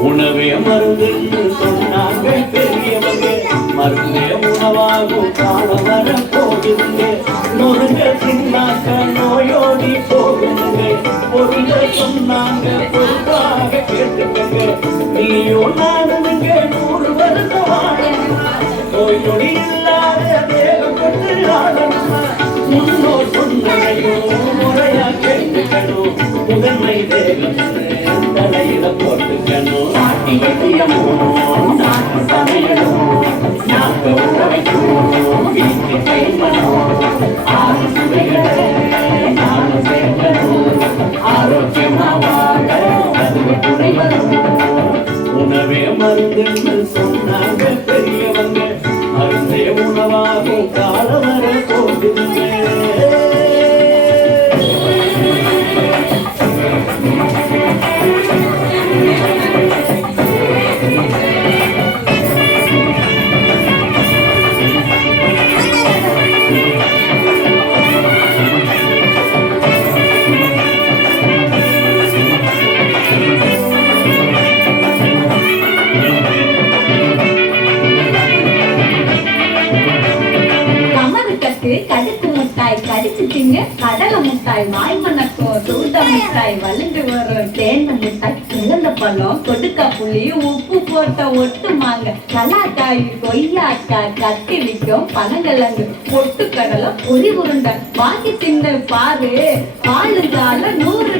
உணவே மருந்து சொன்னார்கள் பெரியவங்க மருந்தே உணவாகும் காலம் வர சொன்னாங்க பொறுப்பாக கேட்டுக்கங்க நீயோ நானுங்க நூறு வருஷம் நோய் நொடி இல்லாத கொண்டு முன்னோர் சொன்னதையும் முறையா கேட்டுக்கணும் முதன்மை தலையில போட்டுக்கணும் நாட்டி வைத்தியமும் நாட்டு சமையலும் நாட்டு உறவைக்கும் வீட்டு கைமணும் ஆறு சுவைகளை மருந்துன்னு சொன்னாங்க பெரியவங்க மருந்தே உணவாகும் காலம் வர போகுதுங்க கமரு கருத்து கடுக்கு முட்டாய் கடிச்சு திங்க கடலை முட்டாய் வாய் மணக்கும் தூத முட்டாய் வலுண்டு வரும் தேன் முட்டாய் இழந்த பழம் கொடுக்கா புளி உப்பு போட்ட ஒட்டு மாங்க கலாக்காய் கொய்யாக்காய் கத்திரிக்கும் பனங்கிழங்கு பொட்டு கடலை பொறி உருண்டை வாங்கி தின்னு பாரு பாலுங்கால நூறு.